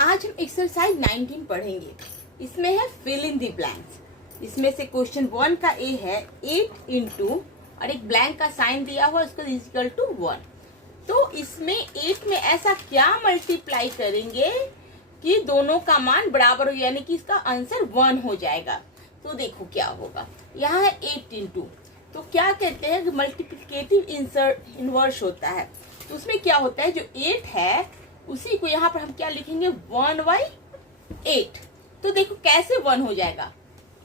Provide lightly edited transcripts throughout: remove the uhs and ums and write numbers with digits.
आज हम एक्सरसाइज 19 पढ़ेंगे। इसमें है फिल इन द ब्लैंक्स। इसमें से क्वेश्चन 1 का ए है 8 इंटू और एक ब्लैंक का साइन दिया हुआ उसको इक्वल टू 1। तो इसमें 8 में ऐसा क्या मल्टीप्लाई करेंगे कि दोनों का मान बराबर हो, यानी कि इसका आंसर 1 हो जाएगा। तो देखो क्या होगा। यहाँ है 8 इंटू, तो क्या कहते हैं कि मल्टीप्लिकेटिव इनवर्स होता है। तो उसमें क्या होता है, जो 8 है उसी को यहाँ पर हम क्या लिखेंगे 1/8। तो देखो कैसे 1 हो जाएगा।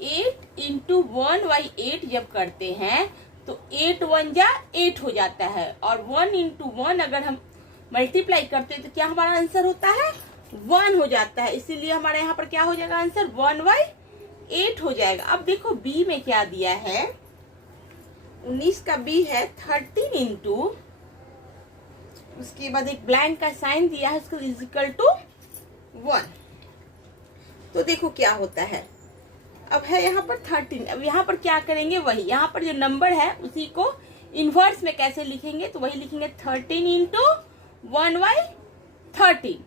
8 इंटू 1/8 जब करते हैं तो 8 1 जा 8 हो जाता है, और 1 इंटू 1 अगर हम मल्टीप्लाई करते हैं तो क्या हमारा आंसर होता है 1 हो जाता है। इसीलिए हमारे यहाँ पर क्या हो जाएगा आंसर 1/8 हो जाएगा। अब देखो बी में क्या दिया है, 19 का बी है 13 इंटू, उसके बाद एक ब्लैंक का साइन दिया है उसको इक्वल टू 1। तो देखो क्या होता है। अब है यहाँ पर 13। अब यहाँ पर क्या करेंगे, वही यहाँ पर जो नंबर है उसी को इनवर्स में कैसे लिखेंगे, तो वही लिखेंगे 13 इंटू 1/13।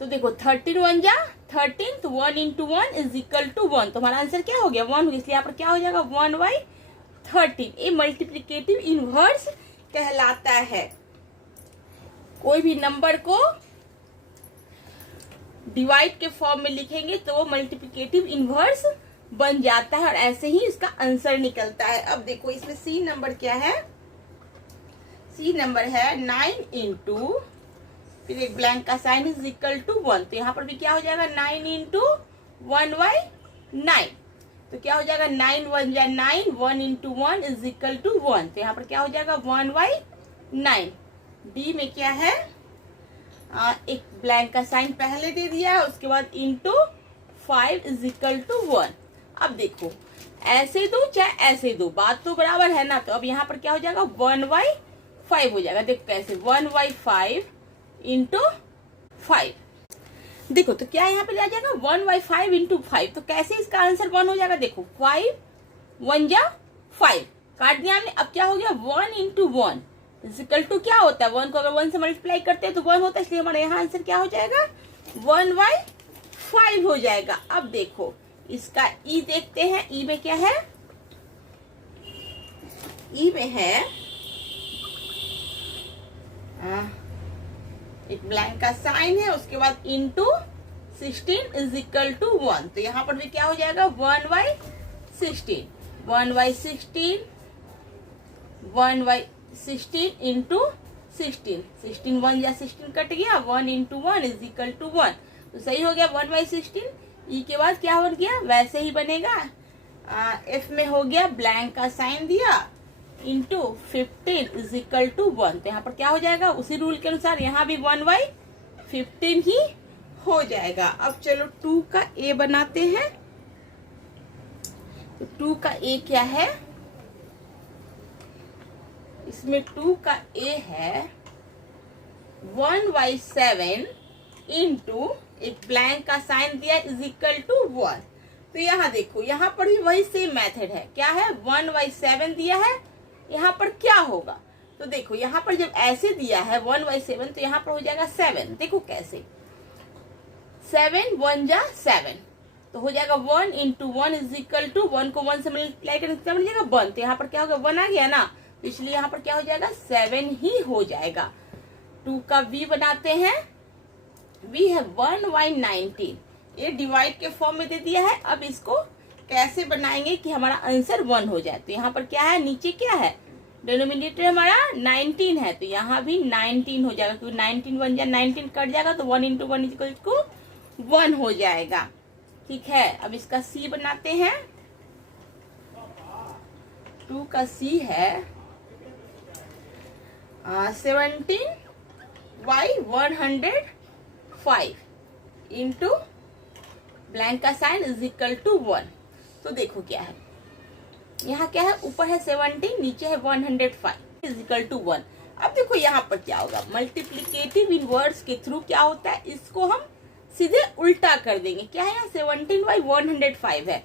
तो देखो 13 1 जा 13, तो 1 इंटू 1 इज इक्वल टू 1। तो हमारा आंसर क्या हो गया 1 हो गया। इसलिए यहाँ पर क्या हो जाएगा 1/13। ये मल्टीप्लिकेटिव इनवर्स कहलाता है। कोई भी नंबर को डिवाइड के फॉर्म में लिखेंगे तो वो मल्टीप्लिकेटिव इनवर्स बन जाता है और ऐसे ही इसका आंसर निकलता है। अब देखो इसमें सी नंबर क्या है, सी नंबर है 9 इंटू, फिर एक ब्लैंक का साइन इज इक्वल टू 1। तो यहाँ पर भी क्या हो जाएगा 9 इंटू 1/9। तो क्या हो जाएगा 9 1 जा 9, 1 इंटू 1 इज इक्वल टू 1। तो यहाँ पर क्या हो जाएगा 1/9। डी में क्या है, एक ब्लैंक का साइन पहले दे दिया है, उसके बाद इंटू 5 इज इक्वल टू 1। अब देखो ऐसे दो चाहे ऐसे दो, बात तो बराबर है ना। तो अब यहाँ पर क्या हो जाएगा 1/5 हो जाएगा। देखो कैसे 1/5 इंटू 5। देखो तो क्या यहाँ पे आ जाएगा 1/5 इंटू 5। तो कैसे इसका आंसर 1 हो जाएगा। देखो 5 1 जा 5 काट दिया हमने। अब क्या हो गया 1 इंटू 1 इक्वल टू क्या होता है 1 को अगर 1 से मल्टीप्लाई करते हैं तो 1 होता है। इसलिए हमारा यहाँ आंसर क्या हो जाएगा 1/5 हो जाएगा। अब देखो इसका ई देखते हैं। ई में क्या है, ई में है एक ब्लैंक का साइन है, उसके बाद इंटू 16 इज इक्वल टू 1। तो यहाँ पर भी क्या हो जाएगा 1/16, 1/16, 1/16 इंटू 16, 16 1 या 16 कट गया, 1 इंटू 1 इज इक्वल टू 1। तो सही हो गया 1/16। ई के बाद क्या हो गया वैसे ही बनेगा। एफ में हो गया ब्लैंक का साइन दिया इंटू 15 इज इक्वल टू 1। तो यहाँ पर क्या हो जाएगा उसी रूल के अनुसार यहाँ भी 1/15 ही हो जाएगा। अब चलो 2 का ए बनाते हैं। तो 2 का ए क्या है, इसमें 2 का ए है 1/7 इंटू एक ब्लैंक का साइन दिया इज इक्वल टू 1। तो यहाँ देखो यहाँ पर भी वही सेम मेथड है। क्या है 1/7 दिया है, यहाँ पर क्या होगा। तो देखो यहाँ पर जब ऐसे दिया है 1/7 तो यहाँ पर हो जाएगा 7। देखो कैसे 7 1 जा 7, तो हो जाएगा 1 इंटू 1 इज इक्वल टू 1 को 1 से मल्टीप्लाई करें तो मिल जाएगा 1। तो यहाँ पर क्या होगा 1 आ गया ना, तो इसलिए यहाँ पर क्या हो जाएगा 7 ही हो जाएगा। 2 का बी बनाते हैं। बी है 1/19, ये डिवाइड के फॉर्म में दे दिया है। अब इसको कैसे बनाएंगे कि हमारा आंसर 1 हो जाए। तो यहाँ पर क्या है, नीचे क्या है डिनोमिनेटर हमारा 19 है, तो यहाँ भी 19 हो जाएगा क्योंकि 19 1 जा 19 कट जाएगा, तो 1 इंटू 1 इक्वल टू 1 हो जाएगा। ठीक है, अब इसका सी बनाते हैं। 2 का सी है 17/105 इंटू ब्लैंक का साइन इज इक्वल टू 1। तो देखो क्या है, यहाँ क्या है ऊपर है 17, नीचे है 105 इज इक्वल टू 1। अब देखो यहाँ पर क्या होगा, मल्टीप्लिकेटिव इनवर्स के थ्रू क्या होता है, इसको हम सीधे उल्टा कर देंगे। क्या है यहाँ 17/105 है,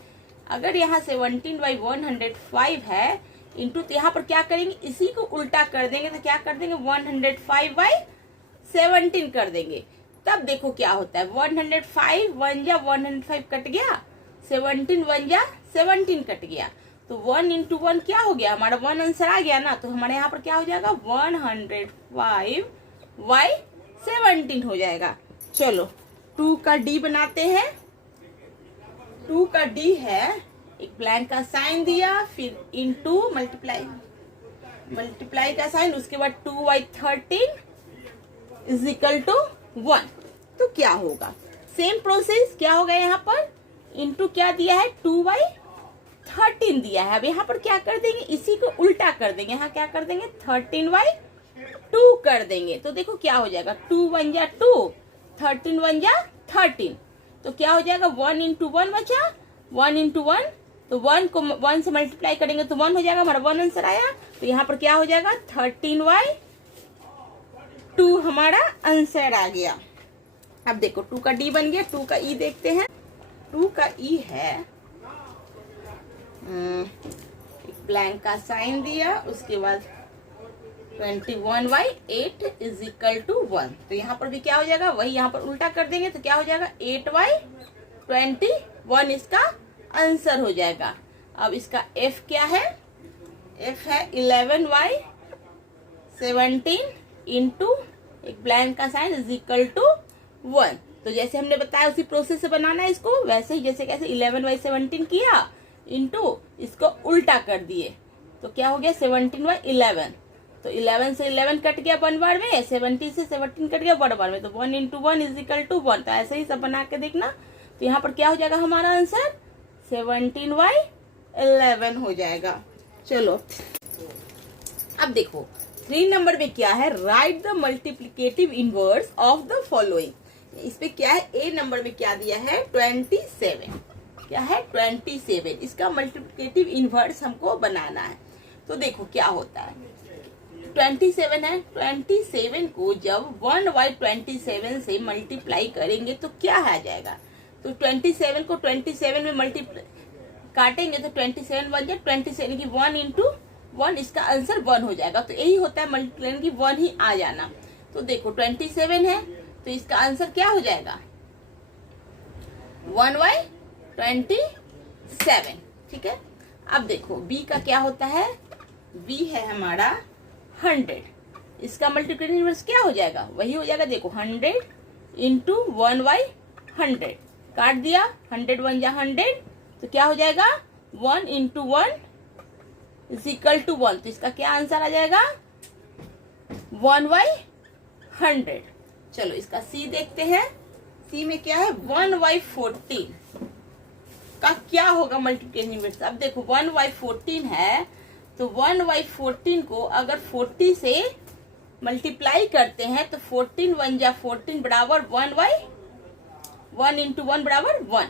अगर यहाँ 17/105 है इंटू, तो यहाँ पर क्या करेंगे इसी को उल्टा कर देंगे। तो क्या कर देंगे 105/17 कर देंगे। तब देखो क्या होता है, 105 1 जा 105 कट गया, 17 1 जा 17 कट गया, तो 1 इंटू 1 क्या हो गया हमारा, 1 आंसर आ गया ना, तो हमारे यहाँ पर क्या हो जाएगा 105/17 हो जाएगा। चलो 2 का डी बनाते हैं। 2 का डी है, एक ब्लैंक का साइन दिया, फिर इंटू मल्टीप्लाई का साइन, उसके बाद 2/13 इज इक्वल टू 1। तो क्या होगा, सेम प्रोसेस क्या होगा, यहाँ पर इंटू क्या दिया है 2/13 दिया है। अब यहाँ पर क्या कर देंगे, इसी को उल्टा कर देंगे, यहाँ क्या कर देंगे 13/2 कर देंगे। तो देखो क्या हो जाएगा, 2 1 जा 2, 13 1 जा 13, तो क्या हो जाएगा 1 इंटू 1 बचा, 1 इंटू 1, तो 1 को 1 से मल्टीप्लाई करेंगे तो 1 हो जाएगा, हमारा 1 आंसर आया। तो यहाँ पर क्या हो जाएगा 13/2 हमारा आंसर आ गया। अब देखो 2 का डी बन गया, 2 का ई देखते हैं। 2 का ई है, एक ब्लैंक का साइन दिया, उसके बाद 21/8 इज इक्वल टू 1। तो यहाँ पर भी क्या हो जाएगा, वही यहाँ पर उल्टा कर देंगे तो क्या हो जाएगा 8/21 इसका आंसर हो जाएगा। अब इसका एफ क्या है, एफ है 11/17 इंटू एक ब्लैंक का साइन इज इक्वल टू 1। तो जैसे हमने बताया उसी प्रोसेस से बनाना है इसको, वैसे ही जैसे कैसे 11/17 किया इंटू इसको उल्टा कर दिए, तो क्या हो गया 17/11। तो 11 से 11 कट गया 1 बार में, 17 से 17 कट गया 1 बार में, तो 1 इंटू 1 इज इक्वल टू 1। तो ऐसे ही सब बना के देखना। तो यहाँ पर क्या हो जाएगा हमारा आंसर 17/11 हो जाएगा। चलो अब देखो 3 नंबर में क्या है, right the multiplicative inverse of the following. इस पे क्या है, ए नंबर में क्या दिया है 27, क्या है 27, इसका मल्टीप्लिकेटिव इनवर्स हमको बनाना है। तो देखो क्या होता है, 27 है, 27 को जब 1/27 से मल्टीप्लाई करेंगे तो क्या आ जाएगा, तो 27 को 27 में मल्टीप्लाई काटेंगे तो 27 बन जाए 27 की 1 इंटू 1, इसका आंसर 1 हो जाएगा। तो यही होता है मल्टीप्लाई की 1 ही आ जाना। तो देखो 27 है, तो इसका आंसर क्या हो जाएगा 1/27, ठीक है। अब देखो बी का क्या होता है, बी है हमारा 100, इसका मल्टीप्लिकेटिव इनवर्स क्या हो जाएगा, वही हो जाएगा, देखो 100 इंटू 1/100 काट दिया, 100 1 जा 100, तो क्या हो जाएगा 1 इंटू 1 इज इक्वल टू 1। तो इसका क्या आंसर आ जाएगा 1/100। चलो इसका सी देखते हैं, सी में क्या है 1/14 का क्या होगा मल्टीप्लिकेटिव इनवर्स। अब देखो 1/14 है, तो 1/14 को अगर 40 से मल्टीप्लाई करते हैं तो 14 1 जा 14 बराबर 1 इंटू 1 बराबर 1।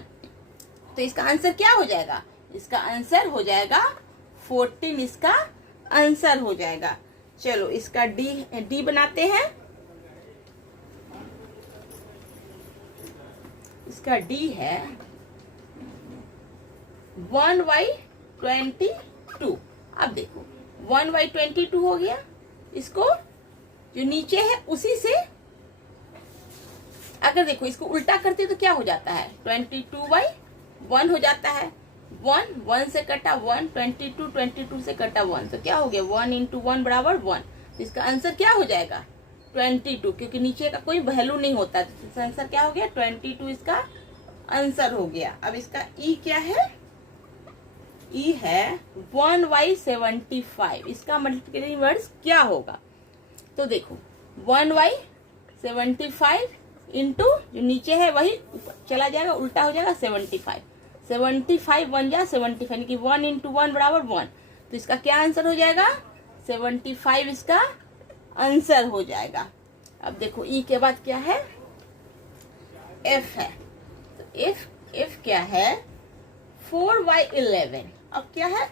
तो इसका आंसर क्या हो जाएगा, इसका आंसर हो जाएगा 14, इसका आंसर हो जाएगा। चलो इसका डी बनाते हैं। इसका डी है 1/22। अब देखो 1/22 हो गया, इसको जो नीचे है उसी से अगर देखो इसको उल्टा करते तो क्या हो जाता है 22/1 हो जाता है। 1 से कटा 1, 22 से कटा 1, तो क्या हो गया 1 इंटू 1 बराबर 1। तो इसका आंसर क्या हो जाएगा 22, क्योंकि नीचे का कोई वैल्यू नहीं होता, तो इसका आंसर क्या हो गया 22, इसका आंसर हो गया। अब इसका ई क्या है, ई है 1/75, इसका मल्टीप्लिकेटिव इनवर्स क्या होगा। तो देखो 1/75 इंटू जो नीचे है वही चला जाएगा, उल्टा हो जाएगा 75, 75 1 जा 75, यानी कि 1 इंटू 1 बराबर 1। तो इसका क्या आंसर हो जाएगा 75, इसका आंसर हो जाएगा। अब देखो ई के बाद क्या है, एफ है, तो एफ क्या है 4/11। अब क्या है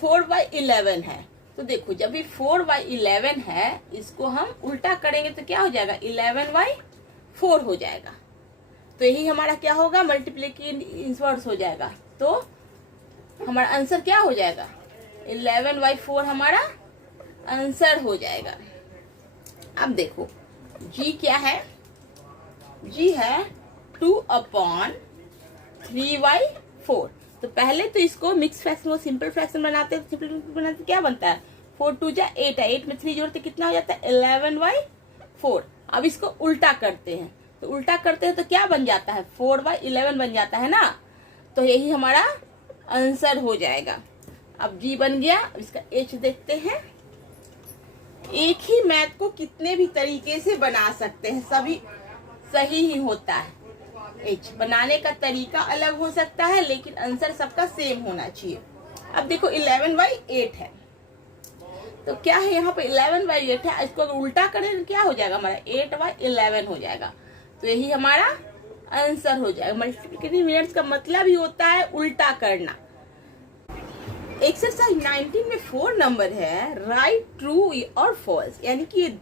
4/11 है, तो देखो जब भी 4/11 है इसको हम उल्टा करेंगे तो क्या हो जाएगा 11/4 हो जाएगा। तो यही हमारा क्या होगा मल्टीप्लिकेटिव इनवर्स हो जाएगा। तो हमारा आंसर क्या हो जाएगा 11/4 हमारा आंसर हो जाएगा। अब देखो जी क्या है, जी है 2/3/4। तो पहले तो इसको मिक्स फ्रैक्शन और सिंपल फ्रैक्शन बनाते हैं। सिंपल बनाते क्या बनता है, 4 2 जा 8 है, 8 में 3 जोड़ते कितना हो जाता है 11/4। अब इसको उल्टा करते हैं, तो उल्टा करते हैं तो क्या बन जाता है 4/11 बन जाता है ना। तो यही हमारा आंसर हो जाएगा। अब जी बन गया। अब इसका एच देखते हैं। एक ही मैथ को कितने भी तरीके से बना सकते हैं, सभी सही ही होता है। एच बनाने का तरीका अलग हो सकता है लेकिन आंसर सबका सेम होना चाहिए। अब देखो 11/8 है, तो क्या है यहाँ पे 11/8 है। इसको अगर उल्टा करें तो क्या हो जाएगा हमारा 8/11 हो जाएगा। तो यही हमारा आंसर हो जाएगा। मल्टीप्लिकेटिव मिनट्स का मतलब ही होता है उल्टा करना। एक्सरसाइज 19 में 4 नंबर है, राइट ट्रू और फॉल्स, यानी कि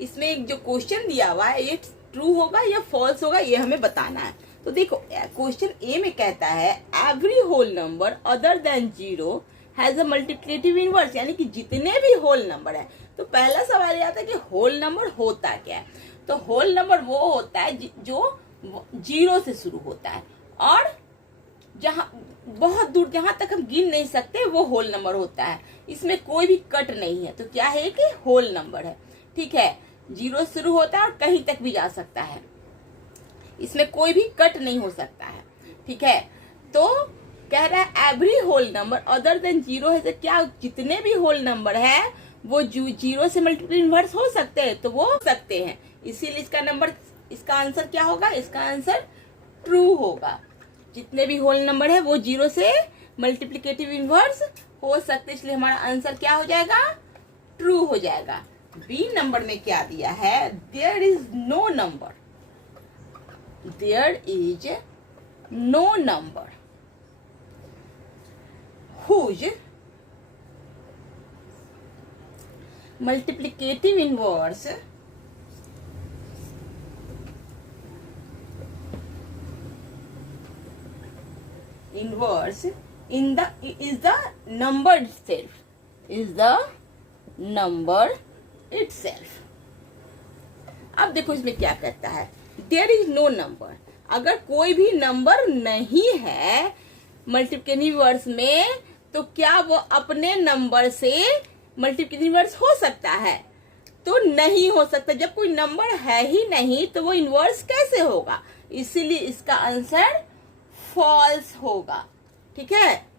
इसमें एक जो क्वेश्चन दिया हुआ है ये ट्रू होगा या फॉल्स होगा ये हमें बताना है। तो देखो क्वेश्चन ए में कहता है every whole number other than 0 has a multiplicative inverse, यानी कि जितने भी होल नंबर है। तो पहला सवाल ये आता है कि होल नंबर होता क्या है। तो होल नंबर वो होता है जो 0 से शुरू होता है और जहां बहुत दूर जहां तक हम गिन नहीं सकते वो होल नंबर होता है। इसमें कोई भी कट नहीं है, तो क्या है कि होल नंबर है। ठीक है, 0 शुरू होता है और कहीं तक भी जा सकता है, इसमें कोई भी कट नहीं हो सकता है। ठीक है, तो कह रहा है every whole number other than 0 है। तो क्या जितने भी होल नंबर है वो 0 से मल्टीप्लिकेटिव इनवर्स हो सकते हैं, तो वो सकते हैं। इसीलिए इसका आंसर क्या होगा, इसका आंसर ट्रू होगा। जितने भी होल नंबर है वो 0 से मल्टीप्लिकेटिव इनवर्स हो सकते, इसलिए हमारा आंसर क्या हो जाएगा, ट्रू हो जाएगा। बी नंबर में क्या दिया है, there is no number, there is no number whose multiplicative inverse is the number itself। अब देखो इसमें क्या कहता है, there is no number, अगर कोई भी नंबर नहीं है मल्टीप्लिकेटिव इनवर्स में तो क्या वो अपने नंबर से मल्टीप्लिकेटिव इनवर्स हो सकता है, तो नहीं हो सकता। जब कोई नंबर है ही नहीं तो वो इनवर्स कैसे होगा, इसीलिए इसका आंसर फॉल्स होगा। ठीक है।